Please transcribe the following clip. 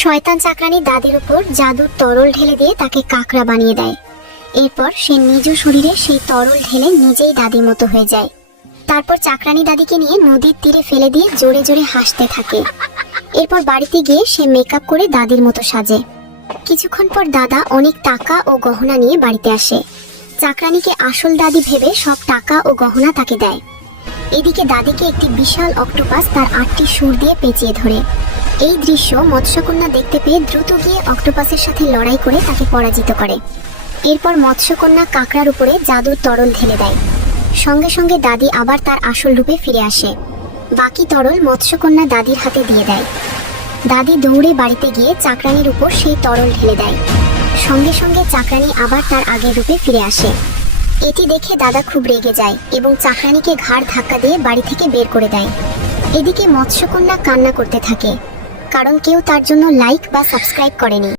শয়তান চাকরানী দাদির উপর জাদুর তরল ঢেলে দিয়ে তাকে কাকড়া বানিয়ে দেয়। এরপর সে নিজ শরীরে সেই তরল ঢেলে নিজেই দাদির মতো হয়ে যায়। তারপর চাকরানী দাদিকে নিয়ে নদীর তীরে ফেলে দিয়ে জোরে জোরে হাসতে থাকে। এরপর বাড়িতে গিয়ে সে মেকআপ করে দাদির মতো সাজে। কিছুক্ষণ পর দাদা অনেক টাকা ও গহনা নিয়ে বাড়িতে আসে। চাকরানীকে আসল দাদি ভেবে সব টাকা ও গহনা তাকে দেয়। এদিকে দাদিকে একটি বিশাল অক্টোপাস তার 8টি সুর দিয়ে পেঁচিয়ে ধরে। এই দৃশ্য মৎস্যকন্যা দেখতে পেয়ে দ্রুত গিয়ে অক্টোপাসের সাথে লড়াই করে তাকে পরাজিত করে। এরপর মৎস্যকন্যা কাকড়ার উপরে জাদুর তরল ঢেলে দেয়। সঙ্গে সঙ্গে দাদি আবার তার আসল রূপে ফিরে আসে। বাকি তরল মৎস্যকন্যা দাদির হাতে দিয়ে দেয়। দাদি দৌড়ে বাড়িতে গিয়ে চাকরানীর উপর সেই তরল ঢেলে দেয়। সঙ্গে সঙ্গে চাকরানী আবার তার আগের রূপে ফিরে আসে। এটি দেখে দাদা খুব রেগে যায় এবং চাকরানীকে ঘাড় ধাক্কা দিয়ে বাড়ি থেকে বের করে দেয়। এদিকে মৎস্যকন্যা কান্না করতে থাকে, কারণ কেউ তার জন্য লাইক বা সাবস্ক্রাইব করেনি।